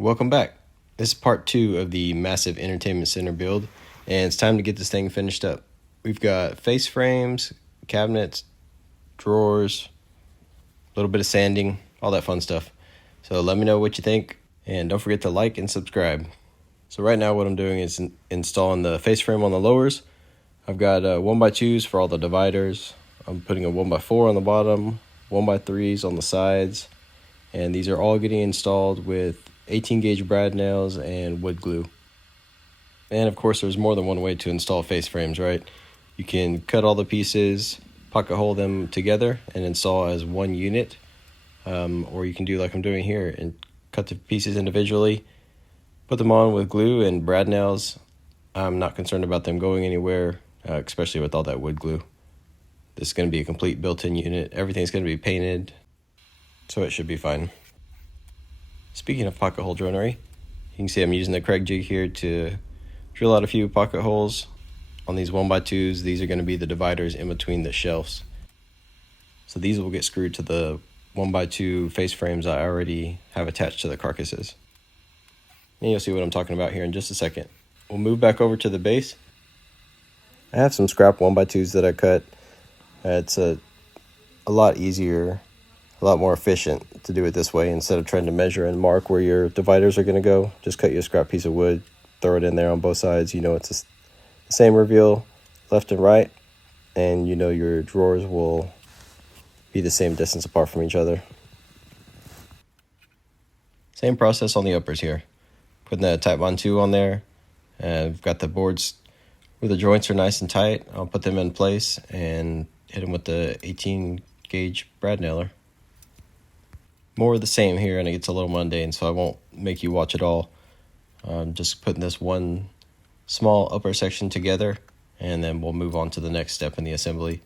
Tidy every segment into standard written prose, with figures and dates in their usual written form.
Welcome back. This is part 2 of the massive entertainment center build, and it's time to get this thing finished up. We've got face frames, cabinets, drawers, a little bit of sanding, all that fun stuff. So let me know what you think, and don't forget to like and subscribe. So right now what I'm doing is installing the face frame on the lowers. I've got 1x2s for all the dividers. I'm putting a 1x4 on the bottom, 1x3s on the sides, and these are all getting installed with 18 gauge brad nails and wood glue. And of course there's more than one way to install face frames, right? You can cut all the pieces, pocket hole them together and install as one unit, or you can do like I'm doing here and cut the pieces individually, put them on with glue and brad nails. I'm not concerned about them going anywhere, especially with all that wood glue. This is going to be a complete built-in unit. Everything's going to be painted, so it should be fine. Speaking of pocket hole joinery, you can see I'm using the Craig jig here to drill out a few pocket holes on these 1x2s. These are going to be the dividers in between the shelves. So these will get screwed to the 1x2 face frames I already have attached to the carcasses. And you'll see what I'm talking about here in just a second. We'll move back over to the base. I have some scrap 1x2s that I cut. It's a lot easier, a lot more efficient to do it this way instead of trying to measure and mark where your dividers are going to go. Just cut you a scrap piece of wood, throw it in there on both sides. You know it's the same reveal left and right, and you know your drawers will be the same distance apart from each other. Same process on the uppers here. Putting the Type Bond 2 on there, and I've got the boards where the joints are nice and tight. I'll put them in place and hit them with the 18 gauge brad nailer. More of the same here, and it gets a little mundane, so I won't make you watch it all. Just putting this one small upper section together, and then we'll move on to the next step in the assembly.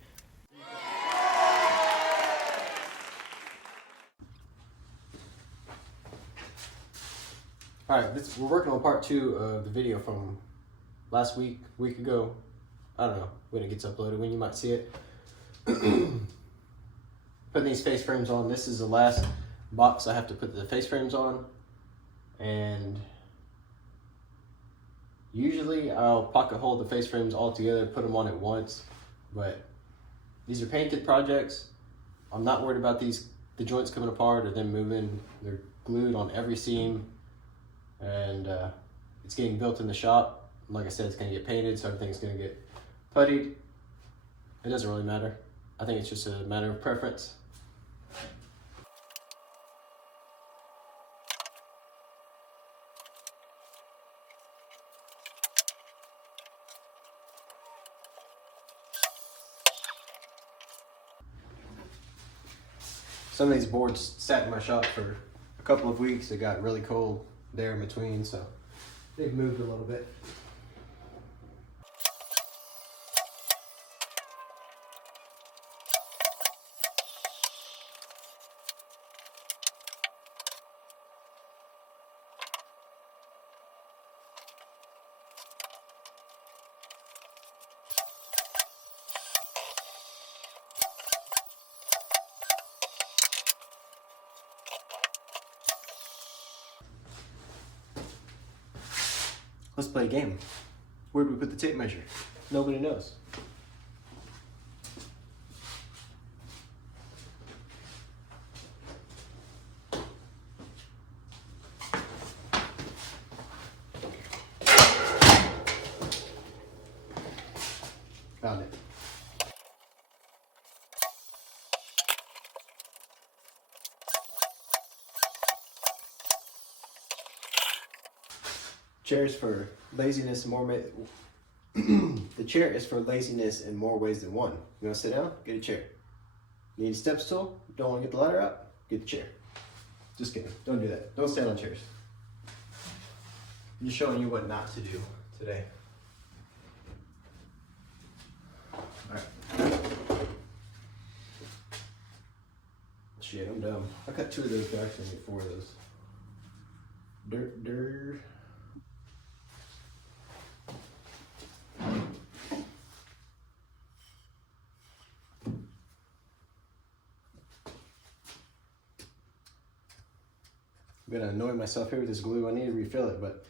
Alright, we're working on part 2 of the video from last week ago. I don't know when it gets uploaded, when you might see it. Putting these face frames on. This is the last box I have to put the face frames on, and usually I'll pocket hole the face frames all together, put them on at once, but these are painted projects. I'm not worried about the joints coming apart or them moving. They're glued on every seam, and it's getting built in the shop. Like I said, it's going to get painted, so everything's going to get puttied. It doesn't really matter. I think it's just a matter of preference. Some of these boards sat in my shop for a couple of weeks. It got really cold there in between, so they've moved a little bit. Let's play a game. Where do we put the tape measure? Nobody knows. Found it. Chairs for laziness and more. The chair is for laziness in more ways than one. You want to sit down? Get a chair. Need a step stool? Don't want to get the ladder out? Get the chair. Just kidding. Don't do that. Don't stand on chairs. I'm just showing you what not to do today. Alright. Shit, I'm dumb. I cut 2 of those, but I actually need 4 of those. Dirt. I'm gonna annoy myself here with this glue. I need to refill it, but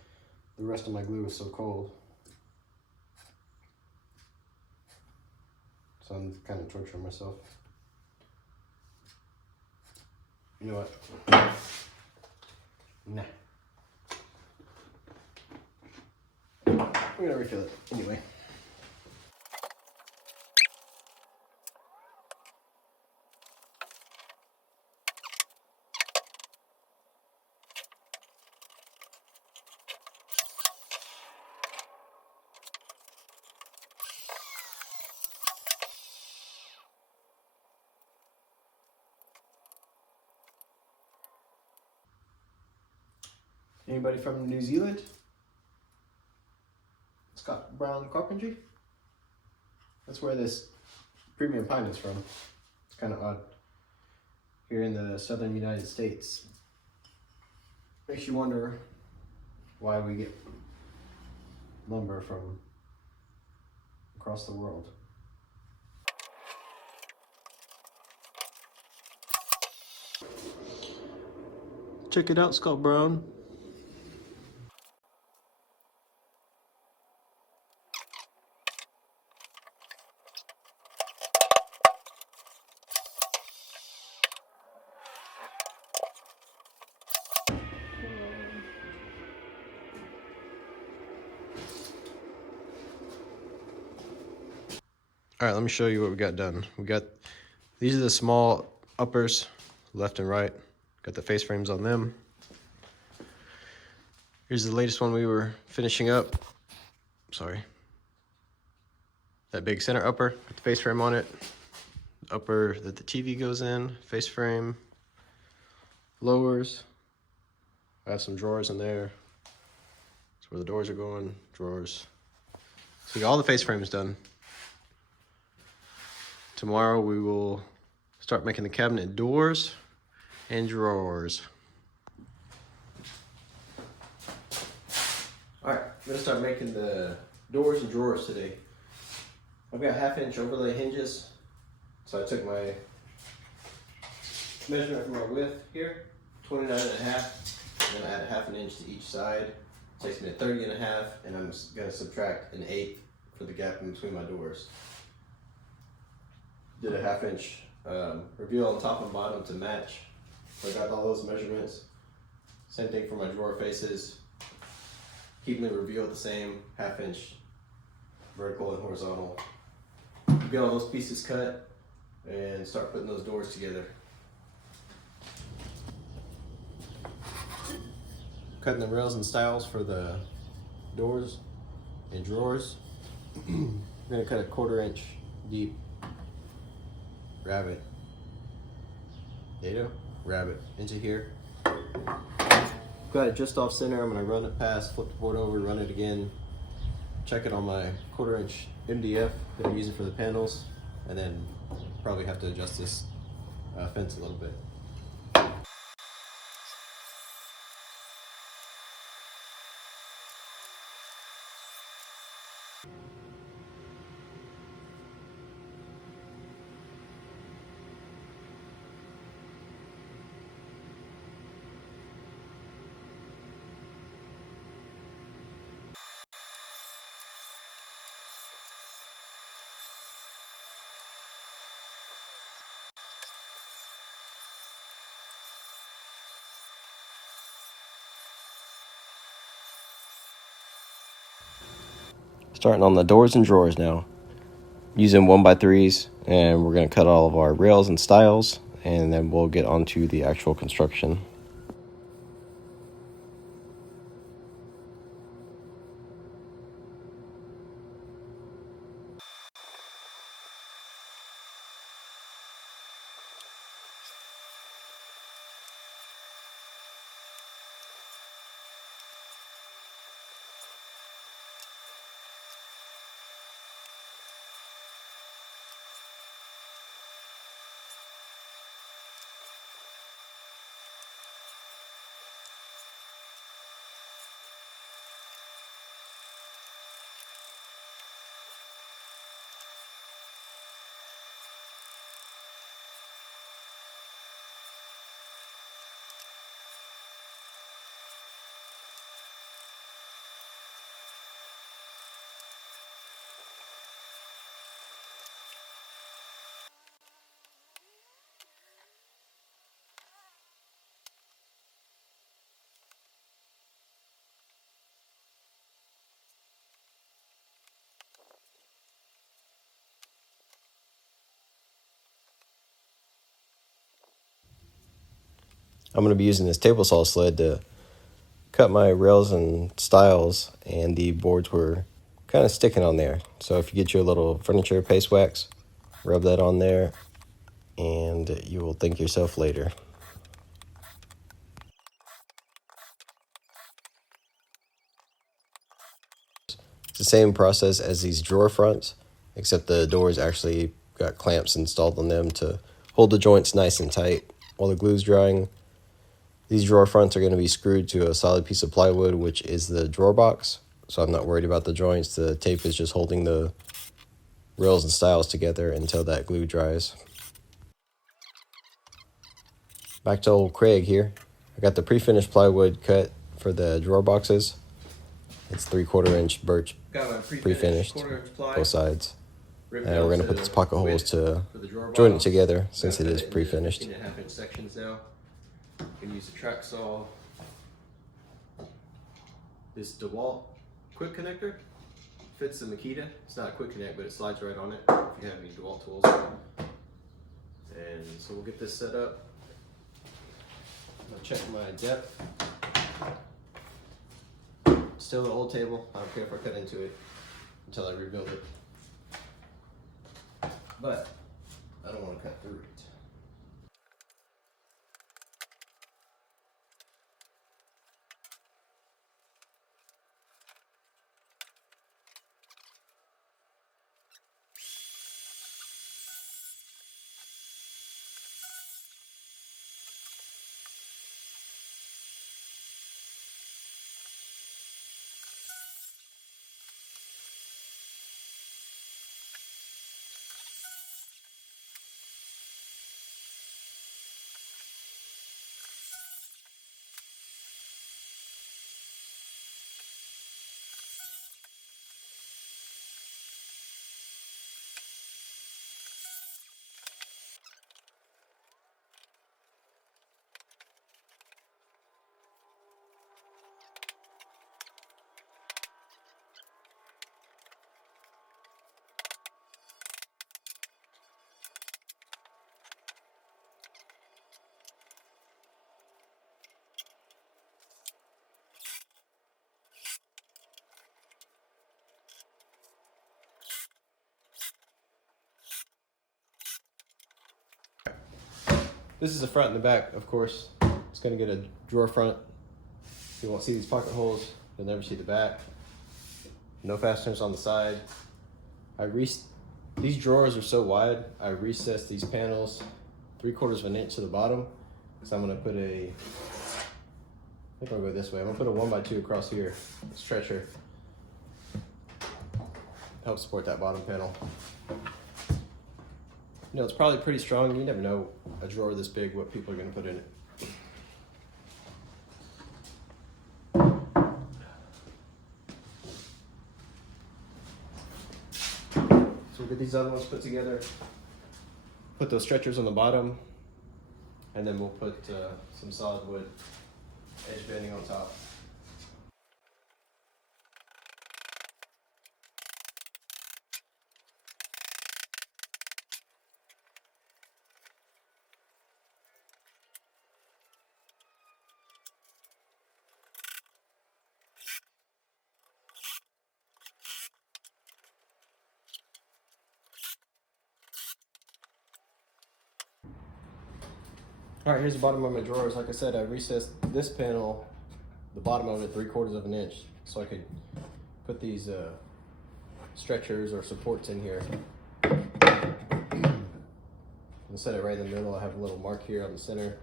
the rest of my glue is so cold. So I'm kind of torturing myself. You know what? Nah. We're gonna refill it anyway. Anybody from New Zealand? Scott Brown Carpentry? That's where this premium pine is from. It's kind of odd. Here in the southern United States. Makes you wonder why we get lumber from across the world. Check it out, Scott Brown. All right, let me show you what we got done. These are the small uppers, left and right. Got the face frames on them. Here's the latest one we were finishing up. Sorry. That big center upper with the face frame on it. Upper that the TV goes in, face frame. Lowers. I have some drawers in there. That's where the doors are going, drawers. So we got all the face frames done. Tomorrow we will start making the cabinet doors and drawers. All right, I'm gonna start making the doors and drawers today. I've got 1/2-inch overlay hinges. So I took my measurement for my width here, 29.5, and then I add 1/2 inch to each side. It takes me to 30.5, and I'm gonna subtract 1/8 for the gap in between my doors. Did a 1/2 inch reveal on top and bottom to match. So I got all those measurements. Same thing for my drawer faces. Keeping the reveal the same, 1/2 inch vertical and horizontal. Get all those pieces cut and start putting those doors together. Cutting the rails and stiles for the doors and drawers. I'm gonna cut a 1/4 inch deep rabbet into here. Got it just off center. I'm gonna run it past, flip the board over, run it again, check it on my 1/4 inch MDF that I'm using for the panels, and then probably have to adjust this fence a little bit. Starting on the doors and drawers now. Using 1x3s, and we're going to cut all of our rails and stiles, and then we'll get onto the actual construction. I'm going to be using this table saw sled to cut my rails and stiles, and the boards were kind of sticking on there. So if you get your little furniture paste wax, rub that on there, and you will thank yourself later. It's the same process as these drawer fronts, except the doors actually got clamps installed on them to hold the joints nice and tight while the glue's drying. These drawer fronts are going to be screwed to a solid piece of plywood, which is the drawer box, so I'm not worried about the joints. The tape is just holding the rails and stiles together until that glue dries. Back to old Craig here. I got the pre-finished plywood cut for the drawer boxes. It's 3/4 inch birch pre-finished, both sides. And we're going to put these pocket holes to join it together since it is pre-finished. 18.5 inch sections now. You can use the track saw. This DeWalt quick connector fits the Makita. It's not a quick connect, but it slides right on it if you have any DeWalt tools. And so we'll get this set up. I'll check my depth. Still an old table. I don't care if I cut into it until I rebuild it. But I don't want to cut through it. This is the front and the back, of course. It's going to get a drawer front. You won't see these pocket holes. You'll never see the back. No fasteners on the side. These drawers are so wide, I recessed these panels 3/4 of an inch to the bottom. So I'm going to put I think I'll go this way. I'm going to put a 1x2 across here, stretcher. Help support that bottom panel. You know, it's probably pretty strong. You never know a drawer this big what people are going to put in it. So we'll get these other ones put together, put those stretchers on the bottom, and then we'll put some solid wood edge banding on top. All right, here's the bottom of my drawers. Like I said, I recessed this panel, the bottom of it, 3/4 of an inch, so I could put these stretchers or supports in here. Instead of right in the middle, I have a little mark here on the center,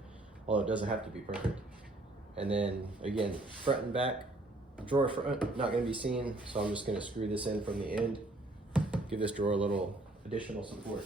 although it doesn't have to be perfect. And then again, front and back, drawer front, not gonna be seen, so I'm just gonna screw this in from the end, give this drawer a little additional support.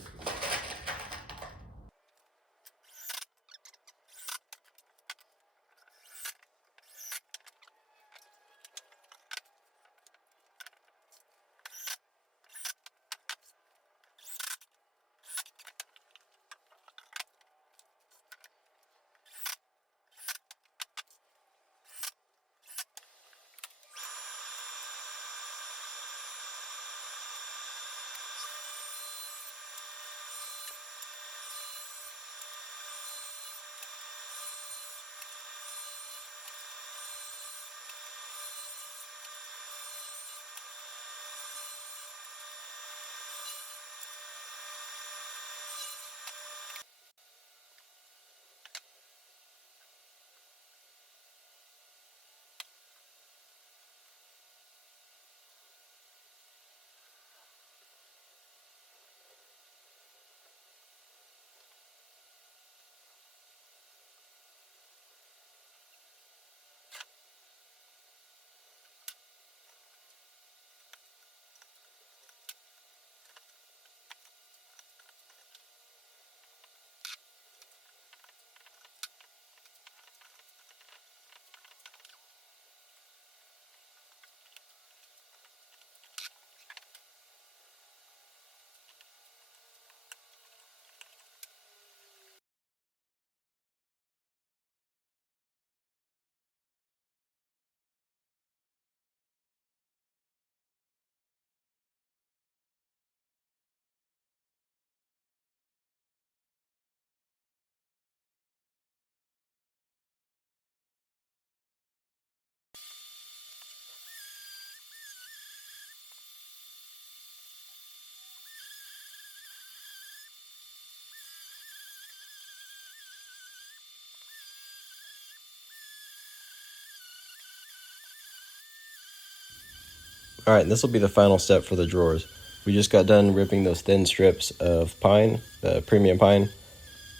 Alright, this will be the final step for the drawers. We just got done ripping those thin strips of pine, premium pine,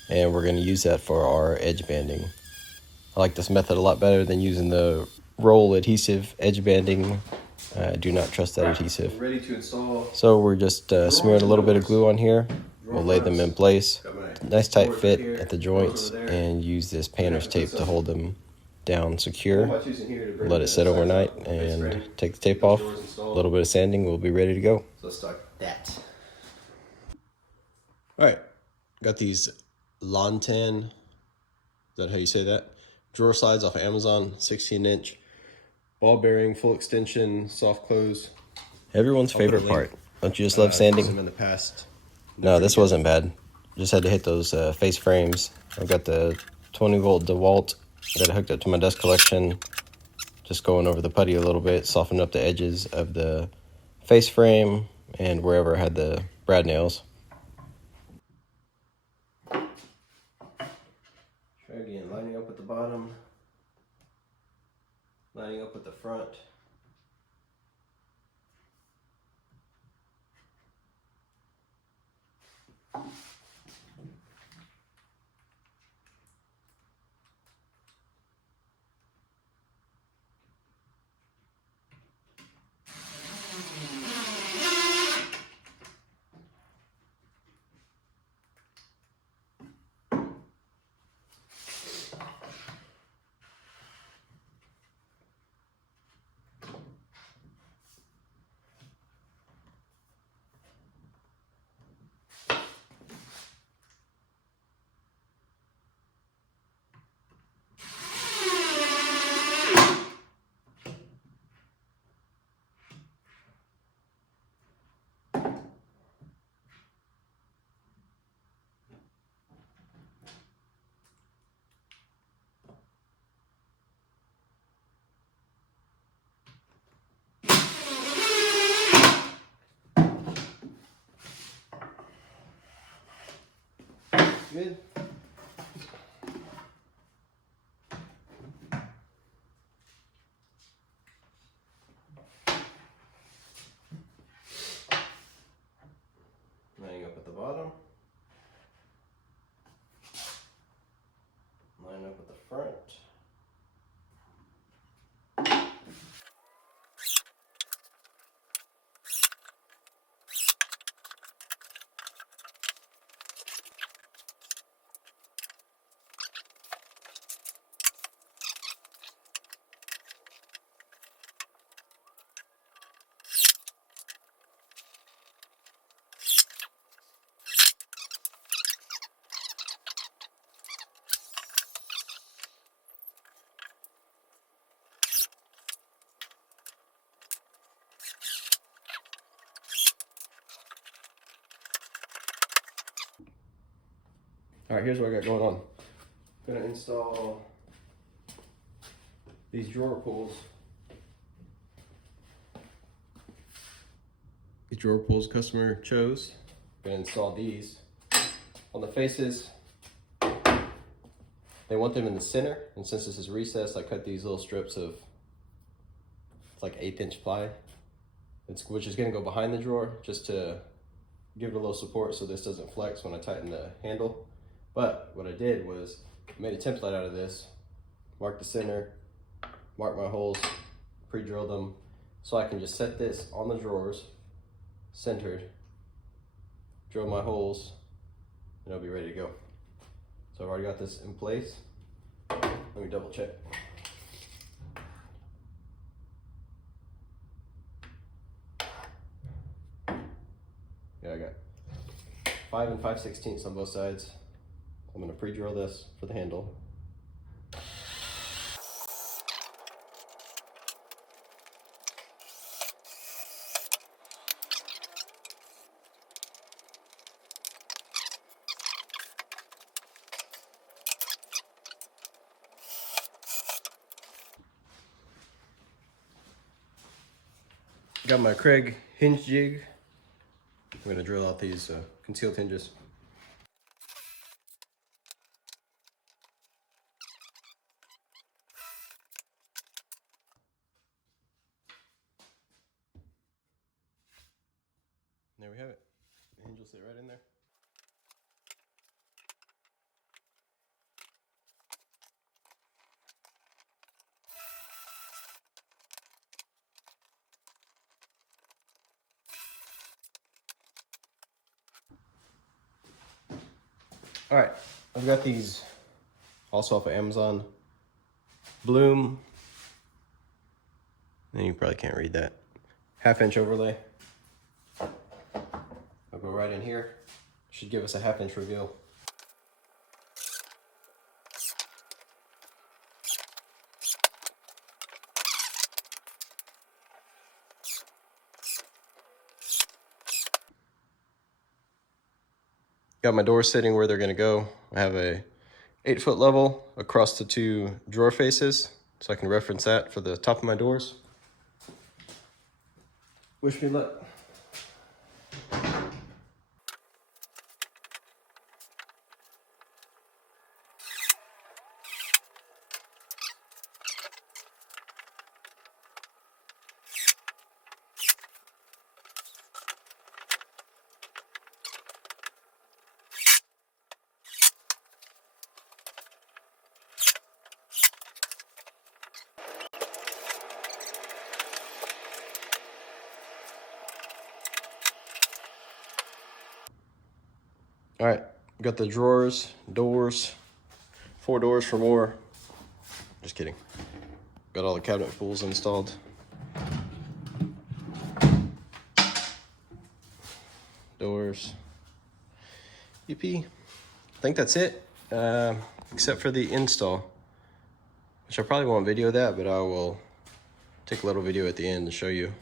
and we're going to use that for our edge banding. I like this method a lot better than using the roll adhesive edge banding. I do not trust that adhesive. Ready to install. So we're just smearing a little bit of glue on here. We'll lay them in place. Nice tight fit at the joints, and use this painter's tape to hold them down secure. Let it sit overnight and take the tape off. A little bit of sanding, we'll be ready to go. So let's start that. Alright, got these Lantan, is that how you say that? Drawer slides off of Amazon, 16-inch. Ball bearing, full extension, soft close. Everyone's favorite part. Don't you just love sanding? In the past. No, this wasn't bad. Just had to hit those face frames. I've got the 20-volt DeWalt. Got it hooked up to my dust collection. Just going over the putty a little bit, soften up the edges of the face frame and wherever I had the brad nails. Try again, lining up with the bottom, lining up with the front. Good. Lining up at the bottom. Line up with the front. All right, here's what I got going on. I'm gonna install these drawer pulls. These drawer pulls customer chose. I'm gonna install these on the faces. They want them in the center, and since this is recessed, I cut these little strips of, it's like 1/8 ply, which is gonna go behind the drawer just to give it a little support so this doesn't flex when I tighten the handle. But what I did was made a template out of this, marked the center, marked my holes, pre-drilled them, so I can just set this on the drawers, centered, drill my holes, and it'll be ready to go. So I've already got this in place. Let me double check. Yeah, I got 5 5/16 on both sides. I'm gonna pre-drill this for the handle. Got my Craig hinge jig. I'm gonna drill out these concealed hinges. There we have it. The hinge will sit right in there. All right, I've got these also off of Amazon. Bloom, and you probably can't read that. 1/2-inch overlay. I'll go right in here. Should give us a 1/2-inch reveal. Got my doors sitting where they're gonna go. I have a 8-foot level across the 2 drawer faces, so I can reference that for the top of my doors. Wish me luck. All right, got the drawers, doors, 4 doors for more. Just kidding. Got all the cabinet pulls installed. Doors. EP. I think that's it, except for the install, which I probably won't video that, but I will take a little video at the end to show you.